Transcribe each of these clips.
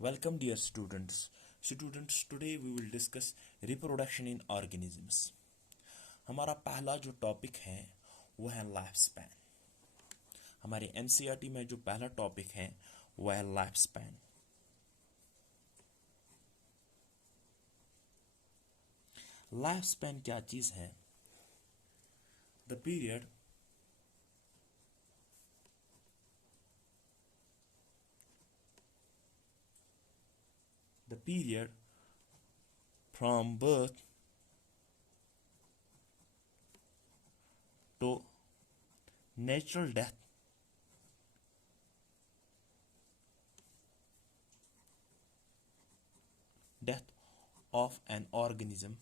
Welcome, dear students. Students, today we will discuss reproduction in organisms. हमारा पहला जो topic है वो है लाइफ स्पैन. हमारे एनसीईआरटी में जो पहला टॉपिक है वो है लाइफ स्पैन. लाइफ स्पैन क्या चीज है? The period from birth to natural death of an organism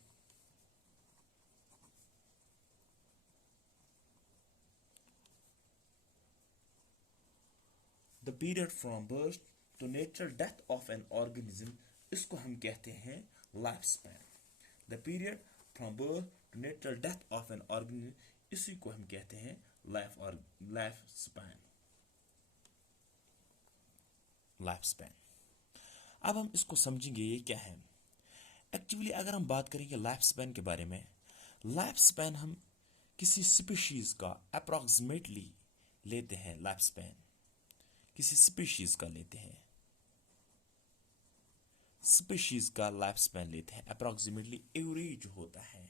the period from birth to natural death of an organism इसको हम कहते हैं life span. The period from birth to natural death of an organism इसी को हम कहते हैं life span. Life span. अब हम इसको समझेंगे ये क्या है. एक्चुअली अगर हम बात करेंगे लाइफ स्पैन के बारे में, लाइफ स्पैन हम किसी स्पीशीज का अप्रॉक्सीमेटली लेते हैं. लाइफ स्पैन किसी स्पीशीज का लेते हैं, स्पीशीज का लाइफ स्पैन लेते हैं. अप्रॉक्सीमेटली एवरेज होता है.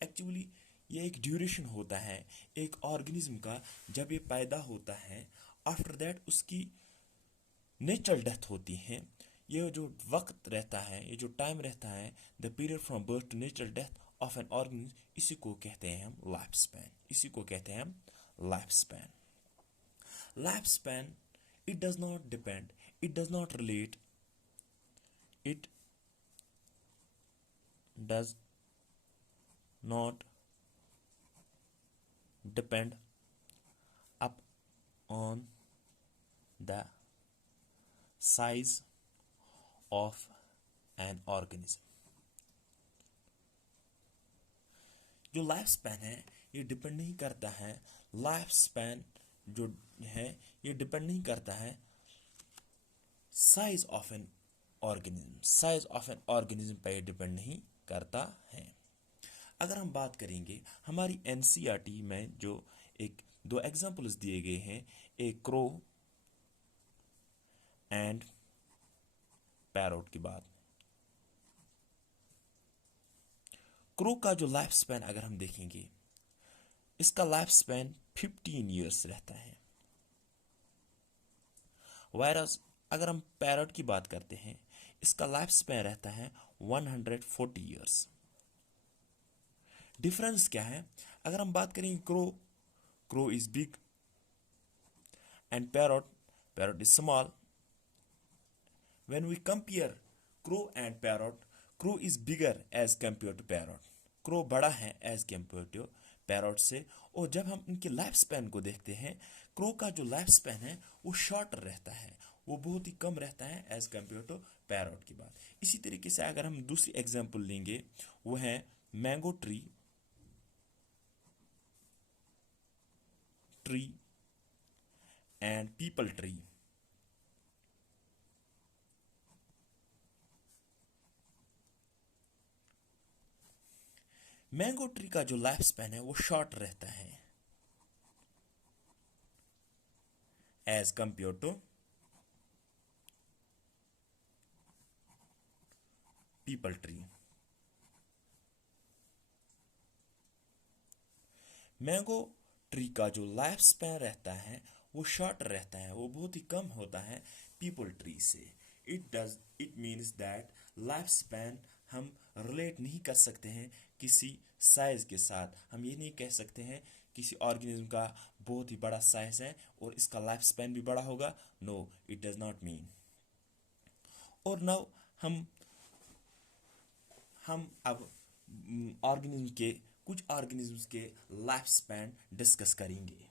एक्चुअली ये एक ड्यूरेशन होता है एक ऑर्गेनिज्म का जब ये पैदा होता है. आफ्टर दैट उसकी नेचुरल डेथ होती है. ये जो वक्त रहता है, ये जो टाइम रहता है, the period from birth to natural death of an organism, इसी को कहते हैं हम लाइफ स्पैन. इसी को कहते हैं हम life span. Life span it does not depend, it does not relate, it does not depend up on the size of an organism. जो लाइफ स्पैन है ये डिपेंड नहीं करता है. लाइफ स्पैन जो है ये डिपेंड नहीं करता है size of an organism. Size of an organism पर डिपेंड नहीं करता है. अगर हम बात करेंगे हमारी एनसीईआरटी में जो एक दो एग्जांपल्स दिए गए हैं, एक क्रो एंड पैरोट की बात. क्रो का जो लाइफ स्पैन अगर हम देखेंगे, इसका लाइफ स्पैन 15 ईयर्स रहता है. वायरस अगर हम पैरट की बात करते हैं, इसका लाइफ स्पैन रहता है 140 ईयर्स. डिफरेंस क्या है? अगर हम बात करें crow is big and parrot is small. When we compare crow and parrot, crow is bigger as compare to parrot. Crow बड़ा है एज कंपेयर टू पैरट से. और जब हम इनके लाइफ स्पैन को देखते हैं, क्रो का जो लाइफ स्पैन है वो शॉर्टर रहता है, वो बहुत ही कम रहता है एज कंपेयर टू पैरट की बात. इसी तरीके से अगर हम दूसरी एग्जांपल लेंगे, वो है mango tree and peepal tree. Mango tree का जो लाइफ स्पैन है वो शॉर्ट रहता है as compare to peepal tree. Mango tree का जो लाइफ स्पैन रहता है वो शॉर्ट रहता है, वो बहुत ही कम होता है पीपल ट्री से. It means that life span हम रिलेट नहीं कर सकते हैं किसी साइज के साथ. हम ये नहीं कह सकते हैं किसी ऑर्गेनिज्म का बहुत ही बड़ा साइज है और इसका लाइफ स्पैन भी बड़ा होगा. No, it does not mean. और नाउ हम अब कुछ ऑर्गेनिज्म्स के लाइफ स्पैन डिस्कस करेंगे.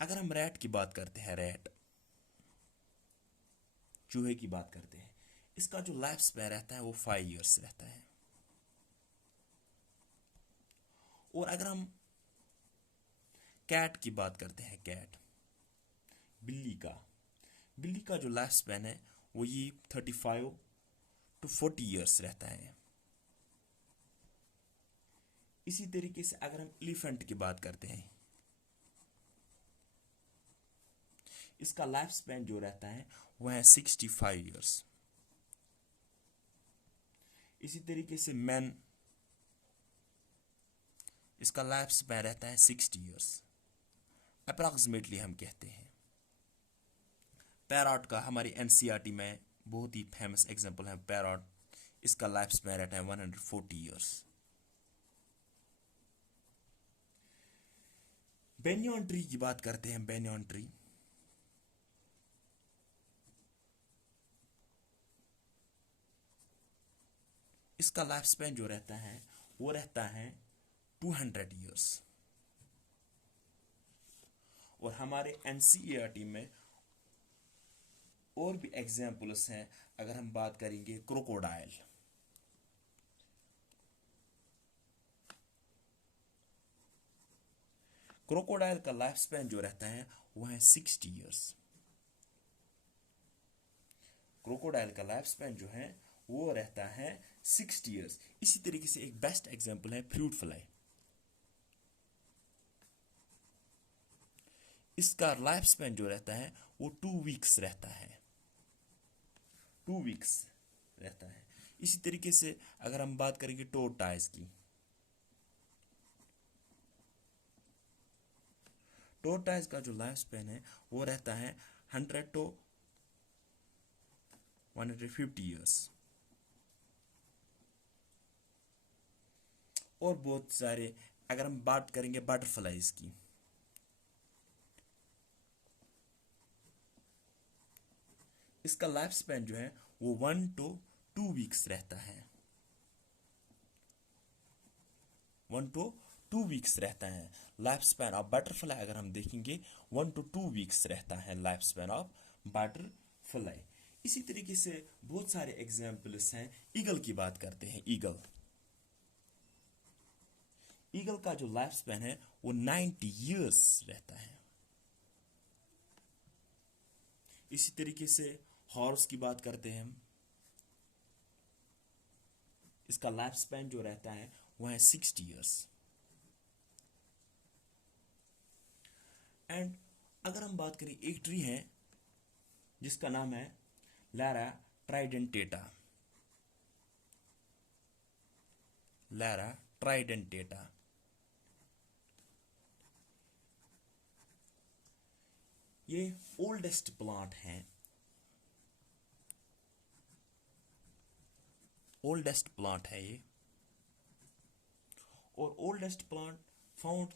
अगर हम रैट की बात करते हैं, चूहे की बात करते हैं, इसका जो लाइफ स्पैन रहता है वो 5 ईयर्स रहता है. और अगर हम कैट की बात करते हैं, बिल्ली का जो लाइफ स्पैन है वो ये 35 to 40 ईयर्स रहता है। इसी तरीके से अगर हम एलिफेंट की बात करते हैं, इसका लाइफ स्पैन जो रहता है वह है 65 ईयर्स। इसी तरीके से मैन, इसका लाइफ स्पैन रहता है 60 ईयर्स अप्रॉक्सीमेटली हम कहते हैं। पैरॉट का हमारी एनसीईआरटी में बहुत ही फेमस एग्जांपल है पैरॉट, इसका लाइफ स्पैन रहता है 140 ईयर्स। बेनियन ट्री की बात करते हैं, बेनियन ट्री इसका लाइफ स्पैन जो रहता है वो रहता है 200 ईयर्स। और हमारे एनसीईआरटी में और भी एग्जाम्पल्स हैं। अगर हम बात करेंगे क्रोकोडाइल, क्रोकोडाइल का लाइफ स्पैन जो रहता है वो है 60 ईयर्स। क्रोकोडाइल का लाइफ स्पैन जो है वो रहता है 60 ईयर्स। इसी तरीके से एक बेस्ट एग्जांपल है फ्रूट फ्लाई, इसका लाइफ स्पैन जो रहता है वो 2 वीक्स रहता है, 2 वीक्स रहता है। इसी तरीके से अगर हम बात करेंगे टोरटाइज की, टोरटाइज का जो लाइफ स्पैन है वो रहता है 100 to 150 ईयर्स। और बहुत सारे, अगर हम बात करेंगे बटरफ्लाइज की, इसका लाइफ स्पैन जो है वो 1 to 2 वीक्स रहता है, 1 to 2 वीक्स रहता है लाइफ स्पैन ऑफ बटरफ्लाई। अगर हम देखेंगे 1 to 2 वीक्स रहता है लाइफ स्पैन ऑफ बटरफ्लाई। इसी तरीके से बहुत सारे एग्जाम्पल्स हैं। ईगल की बात करते हैं, ईगल, ईगल का जो लाइफ स्पैन है वो 90 ईयर्स रहता है। इसी तरीके से हॉर्स की बात करते हैं हम, इसका लाइफ स्पैन जो रहता है वो है 60 ईयर्स। एंड अगर हम बात करें, एक ट्री है जिसका नाम है लारा ट्राइडेंटेटा, लारा ट्राइडेंटेटा। ये ओल्डेस्ट प्लांट है, ओल्डेस्ट प्लांट है ये। और oldest plant found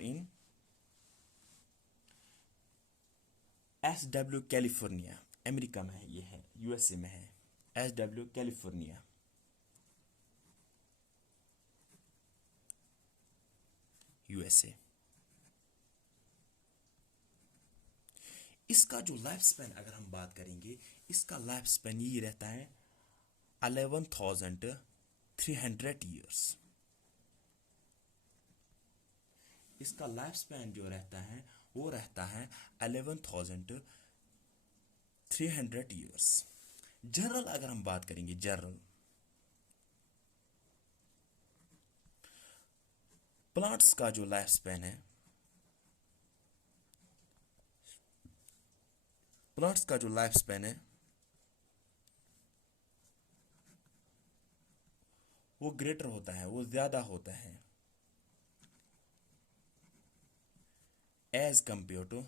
in SW California, America में है, ये है USA में है, SW कैलिफोर्निया। USA। इसका जो लाइफ स्पैन अगर हम बात करेंगे, इसका लाइफ स्पैन ये रहता है 11,300 ईयर्स। इसका लाइफ स्पैन जो रहता है वो रहता है 11,300 ईयर्स। जनरल अगर हम बात करेंगे, जनरल प्लांट्स का जो लाइफ स्पैन है, प्लांट्स का जो लाइफ स्पैन है वो ग्रेटर होता है, वो ज्यादा होता है as compare to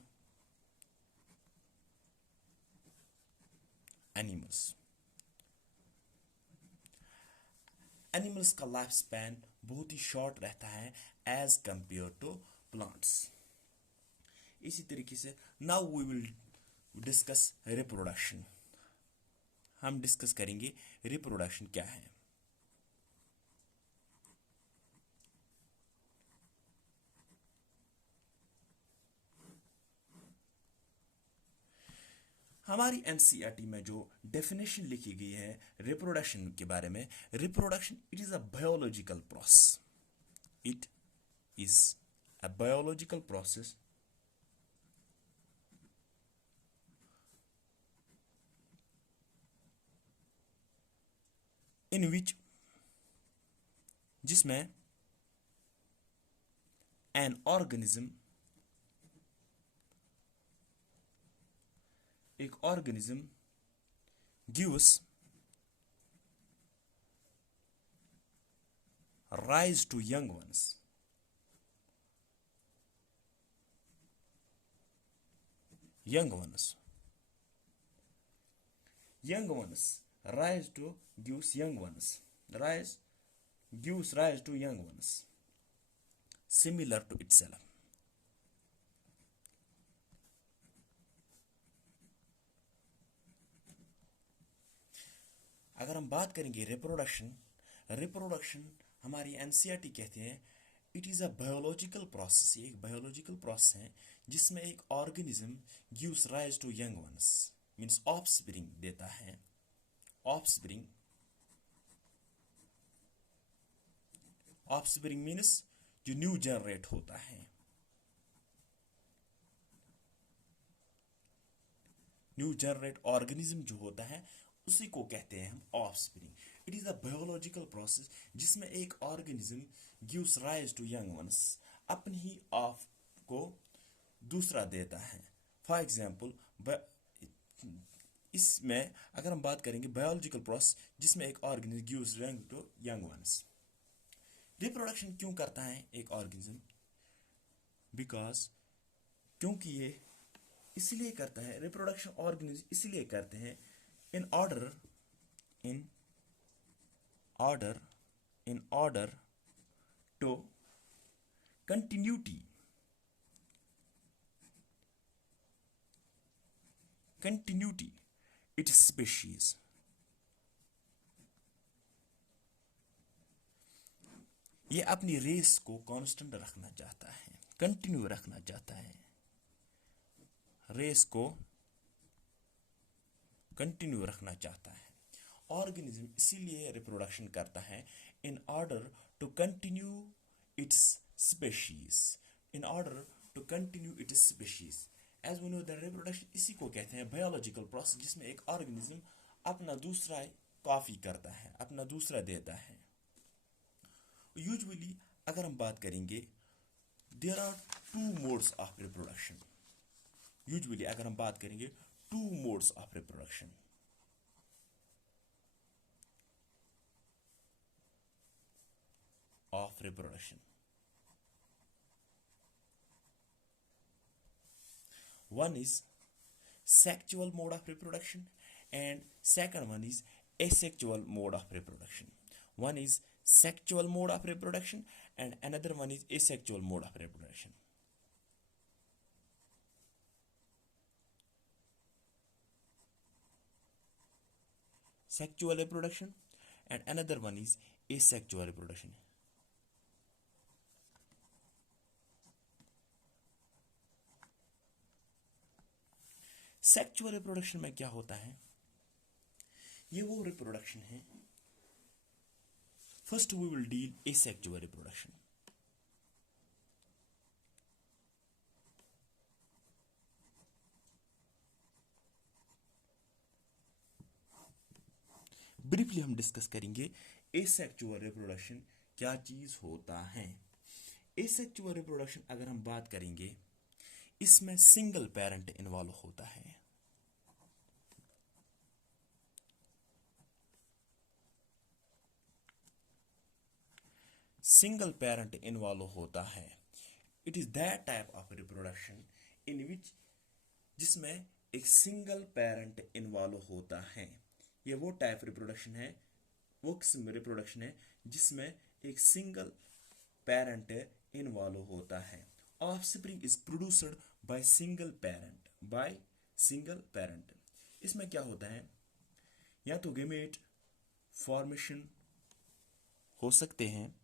animals. Animals का लाइफ स्पैन बहुत ही शॉर्ट रहता है एज कंपेयर टू प्लांट्स। इसी तरीके से now we will discuss reproduction. हम डिस्कस करेंगे रिप्रोडक्शन क्या है। हमारी एनसीईआरटी में जो डेफिनेशन लिखी गई है रिप्रोडक्शन के बारे में, reproduction it is a biological process, it is a biological process in which जिसमें एन ऑर्गेनिज्म एक organism gives rise to young ones young ones rise to gives young ones rise gives rise to young ones similar to itself. अगर हम बात करेंगे reproduction हमारी NCERT कहते हैं it is a biological process, एक biological process है जिसमें एक organism gives rise to young ones means offspring देता है, ऑफस्प्रिंग मीन्स जो न्यू जनरेट होता है, न्यू जनरेट ऑर्गेनिज्म जो होता है उसी को कहते हैं हम offspring. It is a biological process जिसमें एक organism gives rise to young ones, अपनी ही ऑफ को दूसरा देता है. फॉर एग्जाम्पल इसमें अगर हम बात करेंगे बायोलॉजिकल प्रोसेस जिसमें एक organism gives rise to young ones. Reproduction क्यों करता है एक ऑर्गेनिज्म? बिकॉज क्योंकि ये इसलिए करता है, रिप्रोडक्शन ऑर्गेनिज्म इसलिए करते हैं in order to continuity its species. ये अपनी रेस को कांस्टेंट रखना चाहता है, कंटिन्यू रखना चाहता है, रेस को कंटिन्यू रखना चाहता है. ऑर्गेनिज्म इसीलिए रिप्रोडक्शन करता है in order to continue its species, as we know that reproduction इसी को कहते हैं बायोलॉजिकल प्रोसेस जिसमें एक ऑर्गेनिज्म अपना दूसरा कॉपी करता है, अपना दूसरा देता है. यूजुअली अगर हम बात करेंगे there are two modes of reproduction. Usually अगर हम बात करेंगे two modes of reproduction. One is sexual mode of reproduction and second one is asexual mode of reproduction. One is sexual mode of reproduction and another one is asexual mode of reproduction. Sexual reproduction and another one is asexual reproduction. Sexual reproduction में क्या होता है? ये वो reproduction है. First we will deal asexual reproduction. Briefly हम discuss करेंगे asexual reproduction क्या चीज होता है. एसेक्चुअल रिप्रोडक्शन अगर हम बात करेंगे इसमें सिंगल पेरेंट इन्वॉल्व होता है. सिंगल पेरेंट इन्वॉल्व होता है. It is that type of reproduction in which जिसमें एक सिंगल पेरेंट इन्वॉल्व होता है. ये वो टाइप रिप्रोडक्शन है, वो किस्म रिप्रोडक्शन है जिसमें एक सिंगल पेरेंट इन्वॉल्व होता है. Offspring is produced by single parent. इसमें क्या होता है? या तो गेमेट फॉर्मेशन हो सकते हैं,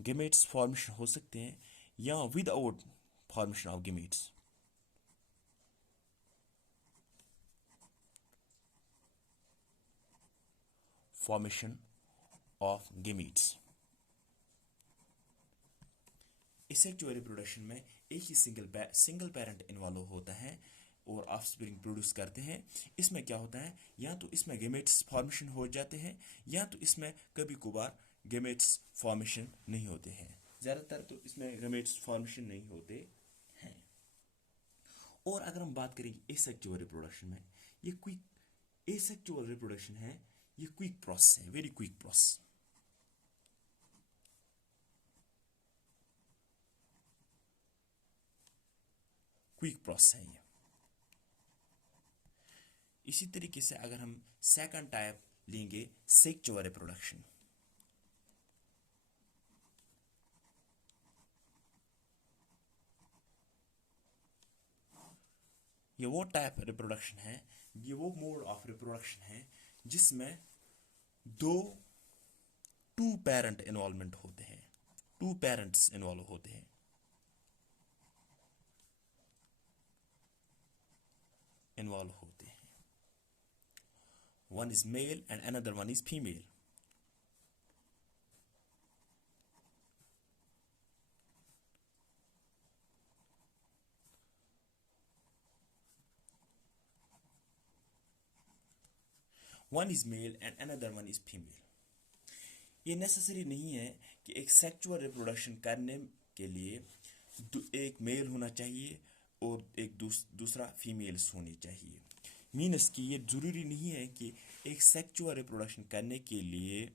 गेमेट्स फॉर्मेशन हो सकते हैं या without formation of gametes. Formation of gametes. Asexual reproduction में एक ही सिंगल पेरेंट इन्वॉल्व होता है और ऑफस्प्रिंग प्रोड्यूस करते हैं। इसमें क्या होता है, या तो इसमें गेमेट्स फॉर्मेशन हो जाते हैं या तो इसमें कभी कभार गेमेट्स फॉर्मेशन नहीं होते हैं। ज़्यादातर तो इसमें गेमेट्स फॉर्मेशन नहीं होते हैं। और अगर हम बात करेंगे एसेक्सुअल रिप्रोडक्शन में, ये क्विक एसेक्सुअल रिप्रोडक्शन है, ये क्विक प्रोसेस है, very quick process. Quick process है ये। इसी तरीके से अगर हम सेकंड टाइप लेंगे सेक्सुअल रिप्रोडक्शन, ये वो टाइप रिप्रोडक्शन है, ये वो मोड ऑफ रिप्रोडक्शन है जिसमें टू पेरेंट इन्वॉल्वमेंट होते हैं, टू पेरेंट्स इन्वॉल्व होते हैं, one is male and another one is female. One is male and another one is female. ये नेसेसरी नहीं है कि एक सेक्सुअल रिप्रोडक्शन करने के लिए एक मेल होना चाहिए और एक दूसरा फीमेल्स होनी चाहिए। मीन्स कि ये ज़रूरी नहीं है कि एक सेक्सुअल रिप्रोडक्शन करने के लिए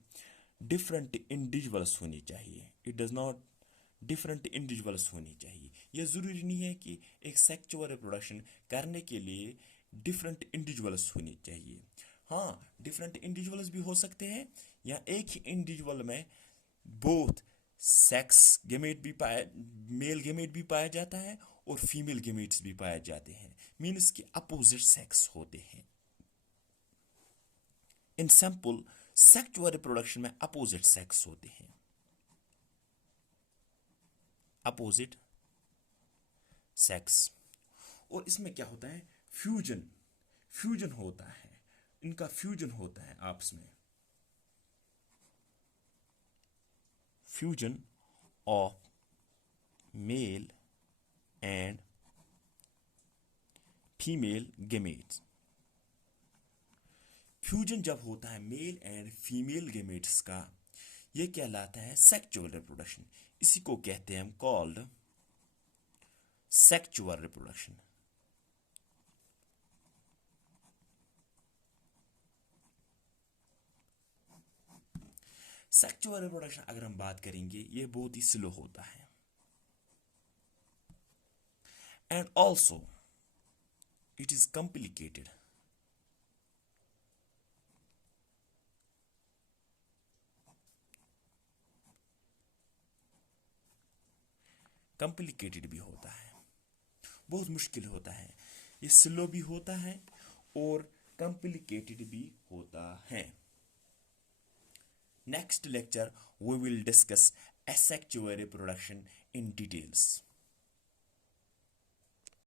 डिफरेंट इंडिविजुअल्स होनी चाहिए। It does not different individuals होनी चाहिए। यह ज़रूरी नहीं है कि एक सेक्सुअल रिप्रोडक्शन करने के लिए डिफरेंट इंडिविजुअल्स होनी चाहिए। हाँ, डिफरेंट इंडिविजुअल्स भी हो सकते हैं, या एक ही इंडिविजुअल में बोथ सेक्स गेमेट भी मेल गेमेट भी पाया जाता है और फीमेल गेमेट्स भी पाए जाते हैं। मीन्स कि अपोजिट सेक्स होते हैं। इन सिंपल सेक्सुअल रिप्रोडक्शन में अपोजिट सेक्स होते हैं, अपोजिट सेक्स। और इसमें क्या होता है, फ्यूजन होता है, इनका फ्यूजन होता है आपस में, fusion of male and female gametes. Fusion जब होता है मेल एंड फीमेल गेमेट्स का, यह कहलाता है सेक्सुअल रिप्रोडक्शन। इसी को कहते हैं हम called sexual reproduction. Sexual reproduction अगर हम बात करेंगे, ये बहुत ही स्लो होता है and also it is complicated. Complicated भी होता है, बहुत मुश्किल होता है। ये स्लो भी होता है और कॉम्प्लिकेटेड भी होता है। Next lecture we will discuss asexual reproduction in details.